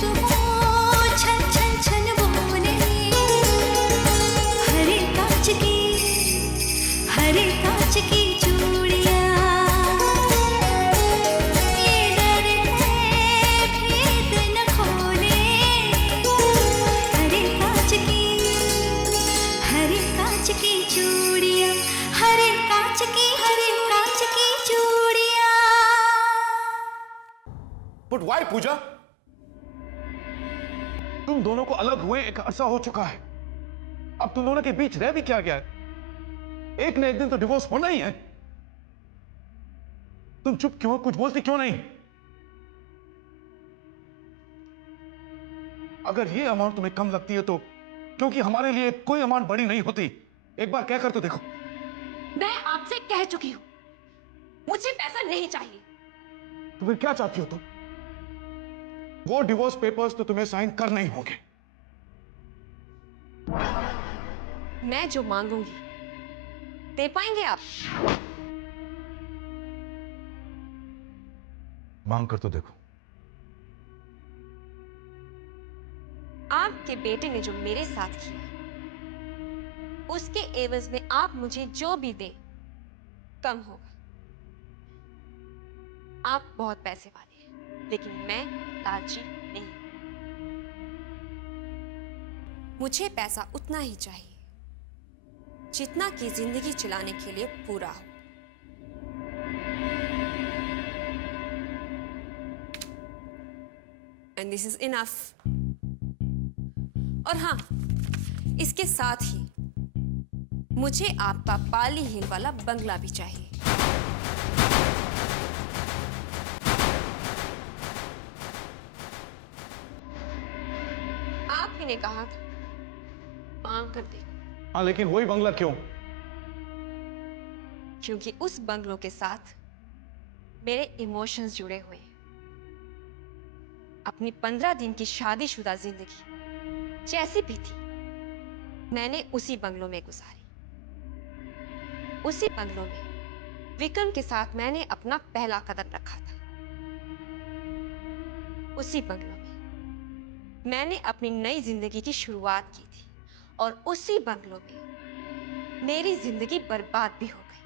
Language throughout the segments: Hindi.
चुप हो छन छन छन बोले, हरे कांच की चूड़ियां, ये डरते भेद न खोले, हरे कांच की चूड़ियां, हरे कांच की चूड़ियां। But why, पूजा? तुम दोनों को अलग हुए एक अरसा हो चुका है, अब तुम दोनों के बीच रह भी क्या गया है? एक न एक दिन तो डिवोर्स होना ही है। तुम चुप क्यों हो? कुछ बोलती क्यों नहीं? अगर ये अमाउंट तुम्हें कम लगती है तो क्योंकि हमारे लिए कोई अमाउंट बड़ी नहीं होती, एक बार कहकर तो देखो। मैं आपसे कह चुकी हूं, मुझे पैसा नहीं चाहिए। तो फिर क्या चाहती हो तुम? वो डिवोर्स पेपर्स तो तुम्हें साइन करने ही होंगे। मैं जो मांगूंगी दे पाएंगे आप? मांग कर तो देखो। आपके बेटे ने जो मेरे साथ किया, उसके एवज में आप मुझे जो भी दे कम होगा। आप बहुत पैसे वाले हैं, लेकिन मैं लालची नहीं। मुझे पैसा उतना ही चाहिए जितना कि जिंदगी चलाने के लिए पूरा हो। And this is enough. और हाँ, इसके साथ ही मुझे आपका पाली हिल वाला बंगला भी चाहिए। आप ही ने कहा था मांग कर देखो। हाँ, लेकिन वही बंगला क्यों? क्योंकि उस बंगलों के साथ मेरे इमोशंस जुड़े हुए हैं। अपनी 15 दिन की शादीशुदा जिंदगी जैसी भी थी, मैंने उसी बंगलों में गुजारी। उसी बंगलों में विक्रम के साथ मैंने अपना पहला कदम रखा था। उसी बंगलों में मैंने अपनी नई जिंदगी की शुरुआत की थी, और उसी बंगलों में मेरी जिंदगी बर्बाद भी हो गई।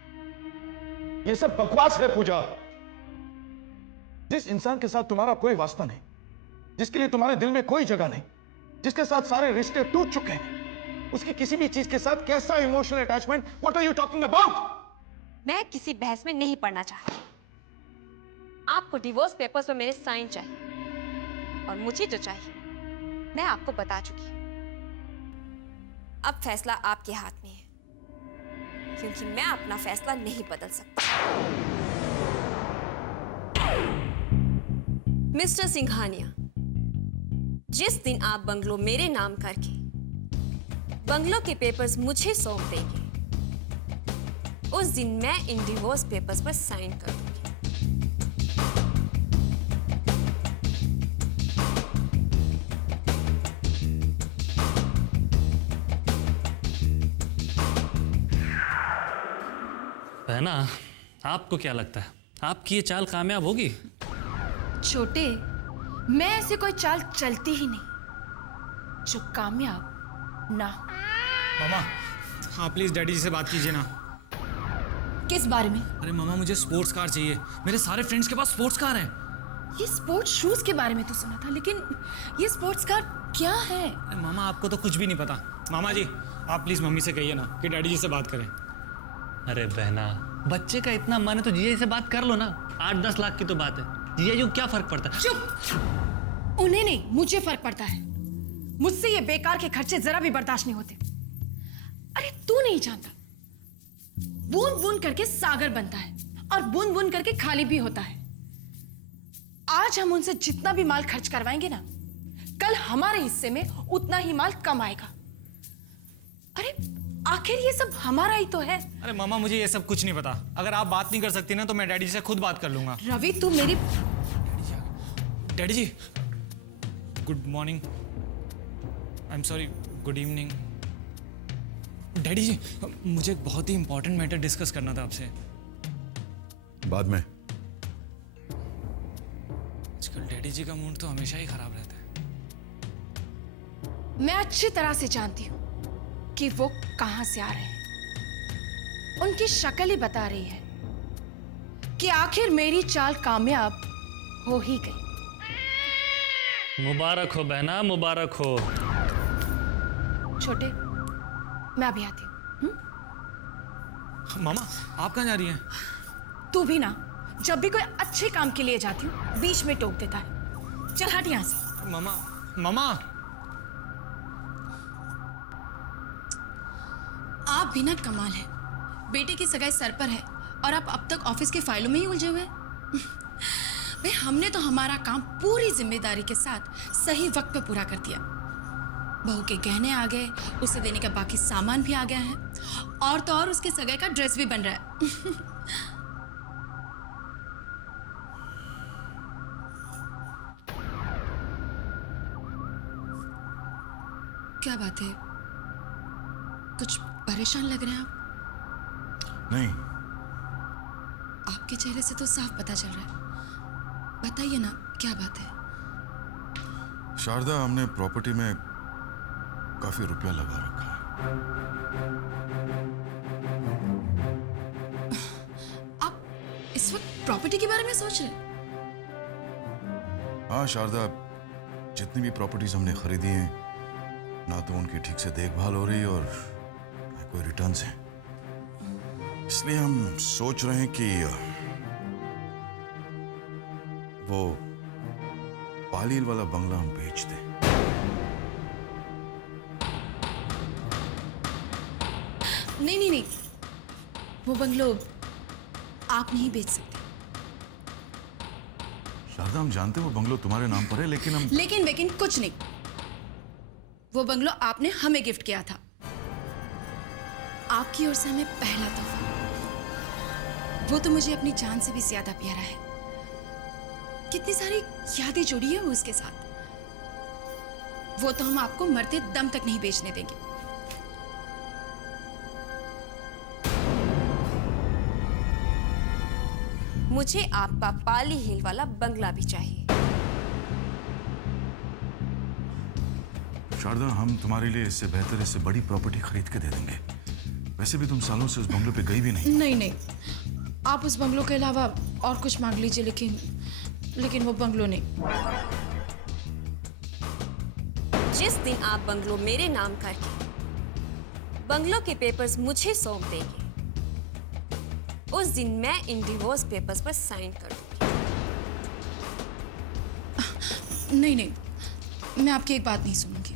ये सब बकवास है पूजा। जिस इंसान के साथ तुम्हारा कोई वास्ता नहीं, जिसके लिए तुम्हारे दिल में कोई जगह नहीं, जिसके साथ सारे रिश्ते टूट चुके हैं, उसकी किसी भी चीज के साथ कैसा emotional attachment? What are you talking about? मैं किसी बहस में नहीं पड़ना चाहती। आपको डिवोर्स पेपर्स पर मेरे साइन चाहिए, और मुझे जो चाहिए मैं आपको बता चुकी हूं। अब फैसला आपके हाथ में है, क्योंकि मैं अपना फैसला नहीं बदल सकती। मिस्टर सिंघानिया, जिस दिन आप बंगलो मेरे नाम करके बंगलो के पेपर्स मुझे सौंप देंगे, उस दिन मैं इन डिवोर्स पेपर्स पर साइन कर दूंगी। बहना, आपको क्या लगता है आपकी ये चाल कामयाब होगी? छोटे, मैं ऐसे कोई चाल चलती ही नहीं जो कामयाब ना हो। मामा, हाँ प्लीज डैडी जी से बात कीजिए ना। किस बारे में? अरे मामा, मुझे स्पोर्ट्स कार चाहिए। मेरे सारे फ्रेंड्स के पास स्पोर्ट्स कार है। ये स्पोर्ट्स शूज के बारे में तो सुना था, लेकिन ये स्पोर्ट्स कार क्या है? अरे मामा, आपको तो कुछ भी नहीं पता। मामा जी, आप प्लीज मम्मी से कहिए ना कि डैडी जी से बात करें। अरे बहना, बच्चे का इतना मन है तो जीजा से बात कर लो ना। 8-10 लाख की तो बात है, जीजा जी को क्या फर्क पड़ता है? चुप! उन्हें नहीं, मुझे फर्क पड़ता है। मुझसे ये बेकार के खर्चे जरा भी बर्दाश्त नहीं होते। अरे तू नहीं जानता, बूंद बूंद करके सागर बनता है और बूंद बूंद करके खाली भी होता है। आज हम उनसे जितना भी माल खर्च करवाएंगे ना, कल हमारे हिस्से में उतना ही माल कम आएगा। अरे आखिर ये सब हमारा ही तो है। अरे मामा, मुझे ये सब कुछ नहीं पता। अगर आप बात नहीं कर सकती ना तो मैं डैडी जी से खुद बात कर लूंगा। रवि, तू मेरी... daddy ji, good morning. I am sorry, good evening. Daddy ji, मुझे एक बहुत ही इंपॉर्टेंट मैटर डिस्कस करना था आपसे। बाद में। आजकल डैडी जी का मूड तो हमेशा ही खराब रहता है। मैं अच्छी तरह से जानती हूं कि वो कहां से आ रहे हैं। उनकी शक्ल ही बता रही है कि आखिर मेरी चाल कामयाब हो ही गई। मुबारक हो बहना, मुबारक हो। छोटे, मैं अभी आती हूँ। मामा आप कहाँ जा रही हैं? तू भी ना, जब भी कोई अच्छे काम के लिए जाती हूँ बीच में टोक देता है। चल हट यहाँ से। मामा मामा आप भी ना कमाल है। बेटे की सगाई सर पर है और आप अब तक ऑफिस के फाइलों में ही उलझे हुए हैं। भाई हमने तो हमारा काम पूरी जिम्मेदारी के साथ सही वक्त पे पूरा कर दिया। बहू के गहने आ गए, उसे देने का बाकी सामान भी आ गया है, और तो और उसके सगाई का ड्रेस भी बन रहा है। क्या बात है, कुछ परेशान लग रहे हैं आप? नहीं, आपके चेहरे से तो साफ पता चल रहा है। बताइए ना, क्या बात है? शारदा, हमने प्रॉपर्टी में काफी रुपया लगा रखा है। आप इस वक्त प्रॉपर्टी के बारे में सोच रहे हैं? हाँ शारदा, जितनी भी प्रॉपर्टीज हमने खरीदी हैं, ना तो उनकी ठीक से देखभाल हो रही और ना कोई रिटर्न्स हैं। इसलिए हम सोच रहे हैं कि वो पालील वाला बंगला हम बेच दें। नहीं नहीं नहीं, वो बंगलो आप नहीं बेच सकते। शारदा, हम जानते हैं वो बंगलो तुम्हारे नाम पर है, लेकिन हम लेकिन कुछ नहीं। वो बंगलो आपने हमें गिफ्ट किया था। आपकी ओर से हमें पहला तोहफा। वो तो मुझे अपनी जान से भी ज्यादा प्यारा है। कितनी सारी यादें जुड़ी है उसके साथ। वो तो हम आपको मरते दम तक नहीं बेचने देंगे। मुझे आपका पाली हिल वाला बंगला भी चाहिए। शारदा, हम तुम्हारे लिए इससे बेहतर, इससे बड़ी प्रॉपर्टी खरीद के दे देंगे। वैसे भी तुम सालों से उस बंगलों पे गई भी नहीं। नहीं, आप उस बंगलों के अलावा और कुछ मांग लीजिए, लेकिन वो बंगलो नहीं। जिस दिन आप बंगलो मेरे नाम करके बंगलो के पेपर्स मुझे सौंप देंगे, उस दिन मैं इन डिवोर्स पेपर्स पर साइन कर दूंगी। नहीं, मैं आपकी एक बात नहीं सुनूंगी।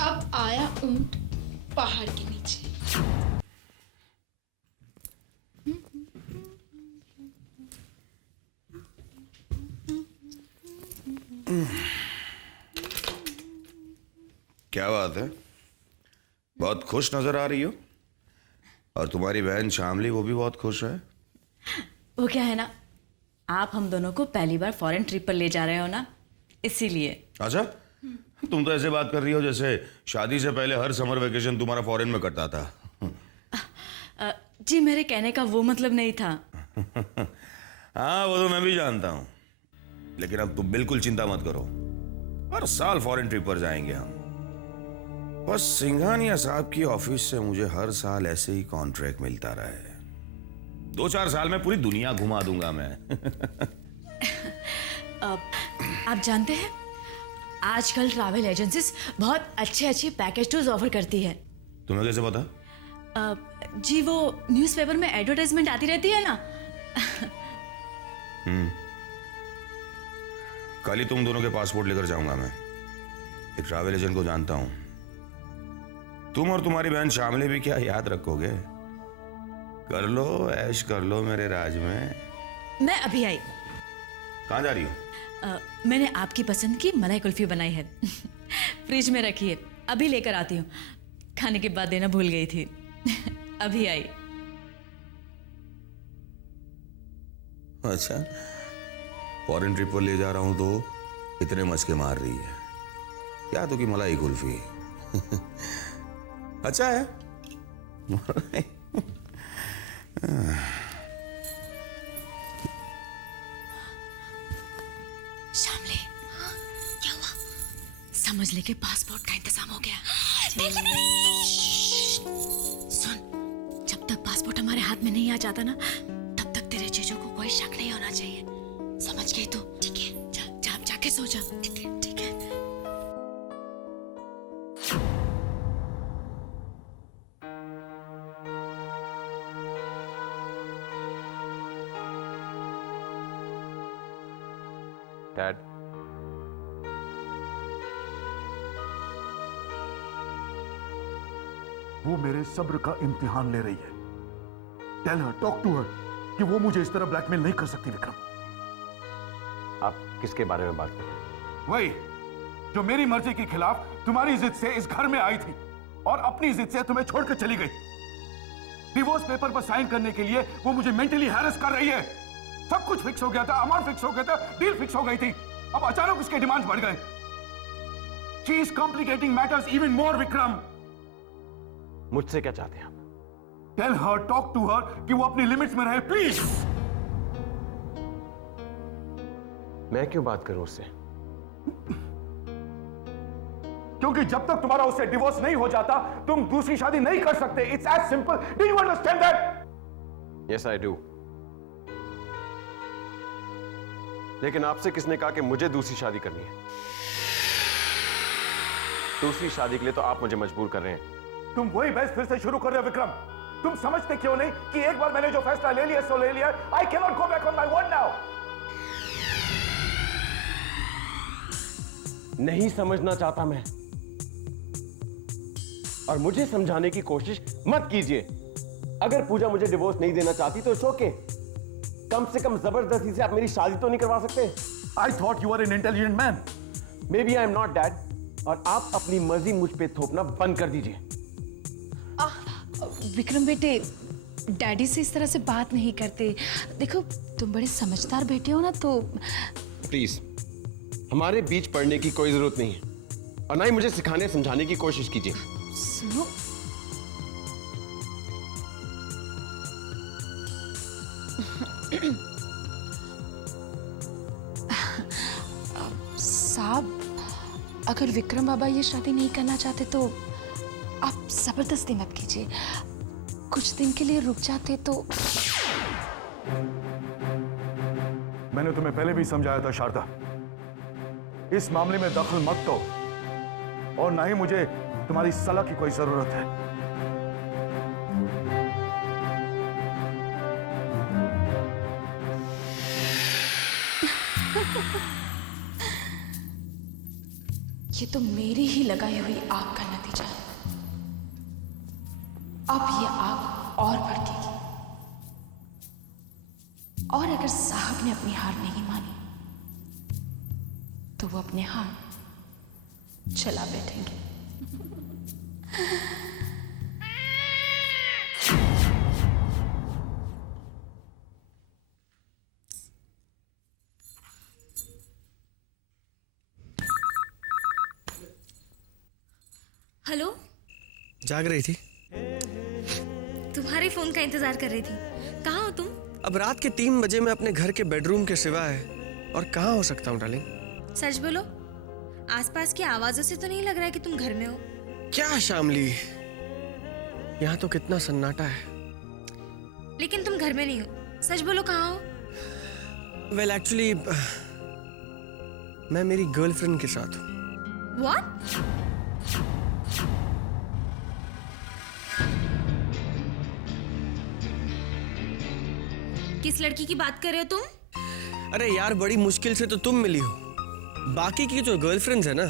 अब आया ऊंट पहाड़ के नीचे। क्या बात है, बहुत खुश नजर आ रही हो। और तुम्हारी बहन शामली, वो भी बहुत खुश है। वो क्या है ना, आप हम दोनों को पहली बार फॉरेन ट्रिप पर ले जा रहे हो ना, इसीलिए। अच्छा, तुम तो ऐसे बात कर रही हो जैसे शादी से पहले हर समर वेकेशन तुम्हारा फॉरेन में कटता था। जी, मेरे कहने का वो मतलब नहीं था। हाँ, वो तो मैं भी जानता हूँ, लेकिन अब तुम बिल्कुल चिंता मत करो। हर साल फॉरेन ट्रिप पर जाएंगे हम। बस सिंघानिया साहब की ऑफिस से मुझे हर साल ऐसे ही कॉन्ट्रैक्ट मिलता रहे। 2-4 साल में पूरी दुनिया घुमा दूंगा मैं। आप जानते हैं, आजकल ट्रैवल एजेंसीज बहुत अच्छे पैकेज टूर्स ऑफर करती है। तुम्हें कैसे पता? जी, वो न्यूज़पेपर में एडवर्टाइजमेंट आती रहती है ना। कल ही तुम दोनों के पासपोर्ट लेकर जाऊंगा मैं। एक ट्रैवल एजेंट को जानता हूं। तुम और तुम्हारी बहन शामली भी क्या याद रखोगे। कर लो, ऐश कर लो मेरे राज में। मैं अभी आई। कहाँ जा रही हो? मैंने आपकी पसंद की मलाई कुल्फी बनाई है। फ्रिज में रखी है, अभी लेकर आती हूँ। खाने के बाद देना भूल गई थी। अभी आई। अच्छा, फॉरेन ट्रिप पर ले जा रहा हूं तो इतने मचके मार रही है। क्या तो कि मलाई कुल्फी। अच्छा है। श्यामले, क्या हुआ? समझ ले कि पासपोर्ट का इंतजाम हो गया। सुन, जब तक पासपोर्ट हमारे हाथ में नहीं आ जाता ना, तब तक तेरे जीजू को कोई शक नहीं होना चाहिए। समझ गई तू? ठीक है, जा जाके सो जा। ठीक है, ठीक है। डैड, वो मेरे सब्र का इम्तिहान ले रही है। Tell her, talk to her कि वो मुझे इस तरह ब्लैकमेल नहीं कर सकती विक्रम। आप किसके बारे में बात कर रहे हैं? वही जो मेरी मर्जी के खिलाफ तुम्हारी जिद से इस घर में आई थी और अपनी जिद से तुम्हें छोड़कर चली गई। डिवोर्स पेपर पर साइन करने के लिए वो मुझे मेंटली हैरेस कर रही है। सब कुछ फिक्स हो गया था, अमाउंट फिक्स हो गया था, डील फिक्स हो गई थी। अब अचानक उसके डिमांड्स बढ़ गए। She is complicating matters even more Vikram. मुझसे क्या चाहते हैं आप? Tell her, talk to her कि वो अपनी लिमिट्स में रहे प्लीज। मैं क्यों बात करूं उससे? क्योंकि जब तक तुम्हारा उससे डिवोर्स नहीं हो जाता तुम दूसरी शादी नहीं कर सकते। It's as simple. Do you understand that? Yes I do. लेकिन आपसे किसने कहा कि मुझे दूसरी शादी करनी है? दूसरी शादी के लिए तो आप मुझे मजबूर कर रहे हैं। तुम वही बहस फिर से शुरू कर रहे हो विक्रम। तुम समझते क्यों नहीं कि एक बार मैंने जो फैसला ले लिया सो ले लिया। I can not go back on my word now. नहीं समझना चाहता मैं, और मुझे समझाने की कोशिश मत कीजिए। अगर पूजा मुझे डिवोर्स नहीं देना चाहती तो इट्स ओके। कम से कम जबरदस्ती से आप मेरी शादी तो नहीं करवा सकते। I thought you are an intelligent man. Maybe I am not dad, और आप अपनी मर्जी मुझ पे थोपना बंद कर दीजिए। विक्रम बेटे, डैडी से इस तरह से बात नहीं करते। देखो, तुम बड़े समझदार बेटे हो ना, तो प्लीज हमारे बीच पढ़ने की कोई जरूरत नहीं है, और ना ही मुझे सिखाने समझाने की कोशिश कीजिए। सुनो, साहब, अगर विक्रम बाबा ये शादी नहीं करना चाहते तो आप जबरदस्ती मत कीजिए। कुछ दिन के लिए रुक जाते तो। मैंने तुम्हें पहले भी समझाया था शारदा, इस मामले में दखल मत दो, और ना ही मुझे तुम्हारी सलाह की कोई जरूरत है। ये तो मेरी ही लगाई हुई आग का नतीजा है। अब ये आग और भड़केगी, और अगर साहब ने अपनी हार नहीं मानी तो वो अपने हाथ चला बैठेंगे। हेलो, जाग रही थी? तुम्हारे फोन का इंतजार कर रही थी। कहाँ हो तुम? अब रात के 3 बजे मैं अपने घर के बेडरूम के सिवा है और कहाँ हो सकता हूँ डार्लिंग? सच बोलो, आसपास की आवाजों से तो नहीं लग रहा है कि तुम घर में हो। क्या शामली, यहाँ तो कितना सन्नाटा है। लेकिन तुम घर में नहीं हो। सच बोलो, कहाँ हो? वेल एक्चुअली मैं मेरी गर्लफ्रेंड के साथ हूँ। What? किस लड़की की बात कर रहे हो तुम? अरे यार, बड़ी मुश्किल से तो तुम मिली हो। बाकी की जो गर्लफ्रेंड्स है ना,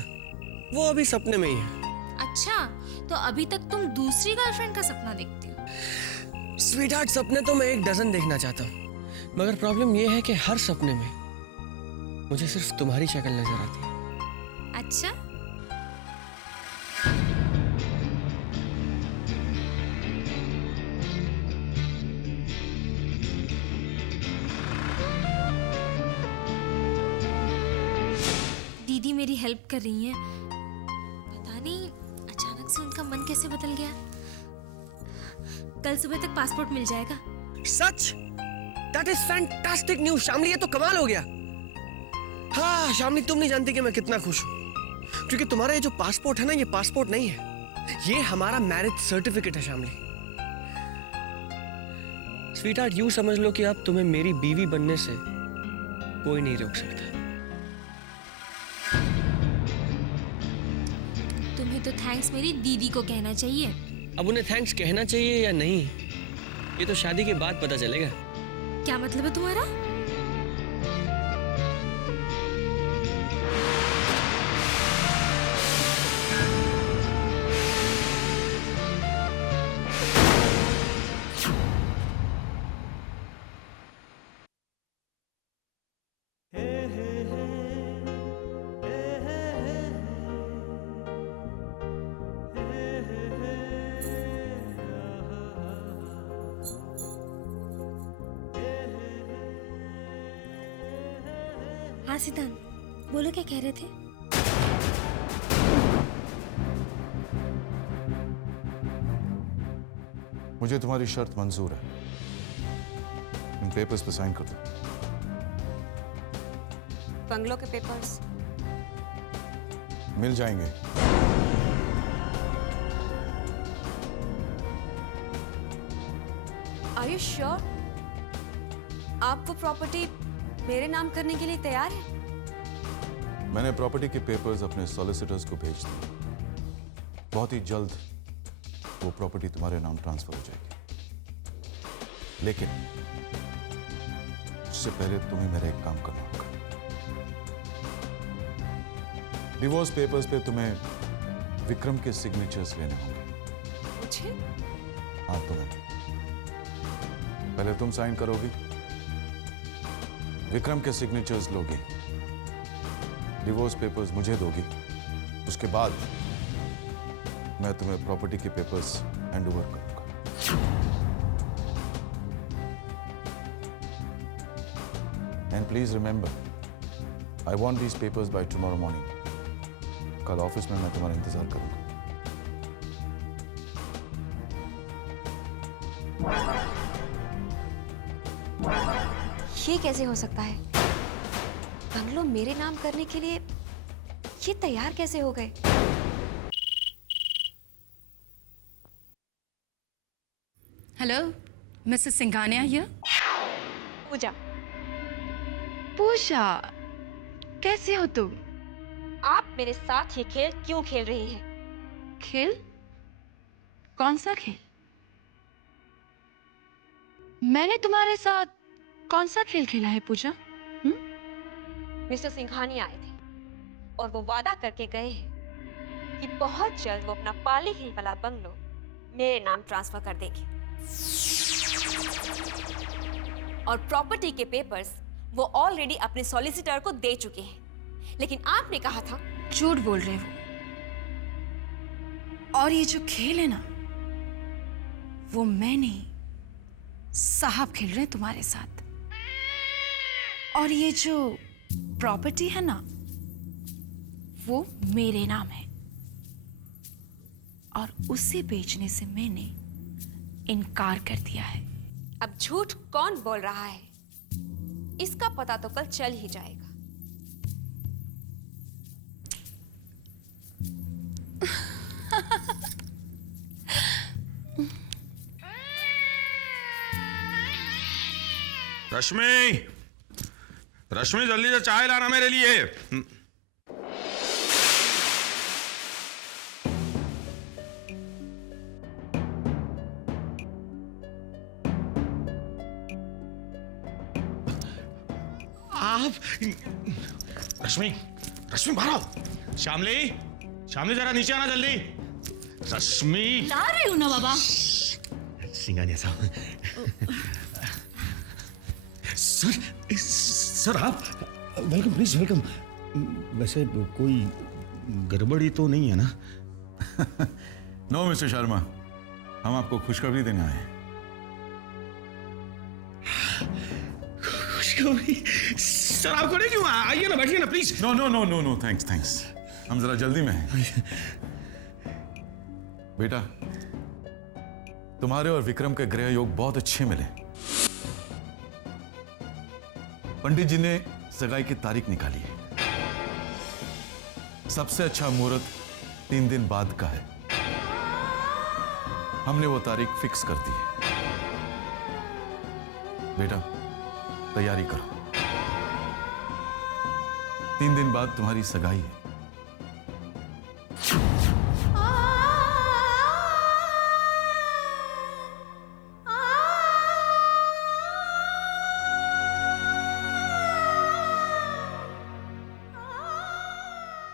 वो अभी सपने में ही है। अच्छा, तो अभी तक तुम दूसरी गर्लफ्रेंड का सपना देखती हो? स्वीटहार्ट, सपने तो मैं 1 डजन देखना चाहता हूँ, मगर प्रॉब्लम ये है कि हर सपने में मुझे सिर्फ तुम्हारी शक्ल नजर आती है। अच्छा, दीदी मेरी हेल्प कर रही हैं। पता नहीं अचानक से उनका मन कैसे बदल गया। कल सुबह तक पासपोर्ट मिल जाएगा। सच? That is fantastic news Shamli, ये तो कमाल हो गया। हाँ शामली, तुम नहीं जानती कि मैं कितना खुश हूँ, क्योंकि तुम्हारा ये जो पासपोर्ट है ना, ये पासपोर्ट नहीं है, ये हमारा मैरिज सर्टिफिकेट है शामली। स्वीटहार्ट, यूं समझ लो कि अब तुम्हें मेरी बीवी बनने से कोई नहीं रोक सकता। तुम्हें तो थैंक्स मेरी दीदी को कहना चाहिए। अब उन्हें थैंक्स कहना चाहिए या नहीं, ये तो शादी के बाद पता चलेगा। क्या मतलब है तुम्हारा? हाँ सिद्धांत, बोलो क्या कह रहे थे? मुझे तुम्हारी शर्त मंजूर है, इन पेपर्स पे साइन कर दो। बंगलो के पेपर्स मिल जाएंगे। Are you sure? आप वो प्रॉपर्टी मेरे नाम करने के लिए तैयार हैं? मैंने प्रॉपर्टी के पेपर्स अपने सॉलिसिटर्स को भेज दिए। बहुत ही जल्द वो प्रॉपर्टी तुम्हारे नाम ट्रांसफर हो जाएगी, लेकिन उससे पहले तुम्हें मेरा एक काम करना होगा। डिवोर्स पेपर्स पे तुम्हें विक्रम के सिग्नेचर्स लेने होंगे। मुझे? हाँ, तुम्हें। पहले तुम साइन करोगी, विक्रम के सिग्नेचर्स लोगी, डिवोर्स पेपर्स मुझे दोगी, उसके बाद मैं तुम्हें प्रॉपर्टी के पेपर्स हैंड ओवर करूंगा। And please remember, I want these papers by tomorrow morning. कल ऑफिस में मैं तुम्हारा इंतजार करूंगा। ये कैसे हो सकता है? बंगलो मेरे नाम करने के लिए ये तैयार कैसे हो गए? Hello, Mrs Singhania here. Pooja, Pooja, कैसे हो तुम? आप मेरे साथ ये खेल क्यों खेल रही हैं? खेल? कौन सा खेल? मैंने तुम्हारे साथ कौन सा खेल खेला है पूजा? मिस्टर सिंघानिया आए थे और वो वादा करके गए हैं कि बहुत जल्द वो अपना पाली हिल वाला बंगलो मेरे नाम ट्रांसफर कर देंगे, और प्रॉपर्टी के पेपर्स वो ऑलरेडी अपने सॉलिसिटर को दे चुके हैं। लेकिन आपने कहा था। झूठ बोल रहे हो। और ये जो खेल है ना, वो मैं नहीं, साहब खेल रहे हैं तुम्हारे साथ। और ये जो प्रॉपर्टी है ना, वो मेरे नाम है, और उसे बेचने से मैंने इनकार कर दिया है। अब झूठ कौन बोल रहा है, इसका पता तो कल चल ही जाएगा। रश्मि, रश्मि जल्दी से चाय लाना मेरे लिए। आप रश्मि, रश्मि बाहर आओ। श्यामली, श्यामली जरा नीचे आना जल्दी। रश्मि, ला रही हूं ना बाबा। सिंघानिया साहब। सर आप वेलकम, प्लीज वेलकम। वैसे कोई गड़बड़ी तो नहीं है ना? नो मिस्टर शर्मा, हम आपको खुशखबरी देने आए हैं। खुशखबरी? सर आपको नहीं क्यों? आइए ना, बैठिए ना please. No no no no no, thanks thanks, हम जरा जल्दी में हैं। बेटा, तुम्हारे और विक्रम के ग्रह योग बहुत अच्छे मिले। पंडित जी ने सगाई की तारीख निकाली है। सबसे अच्छा मुहूर्त 3 दिन बाद का है। हमने वो तारीख फिक्स कर दी है। बेटा तैयारी करो, 3 दिन बाद तुम्हारी सगाई है।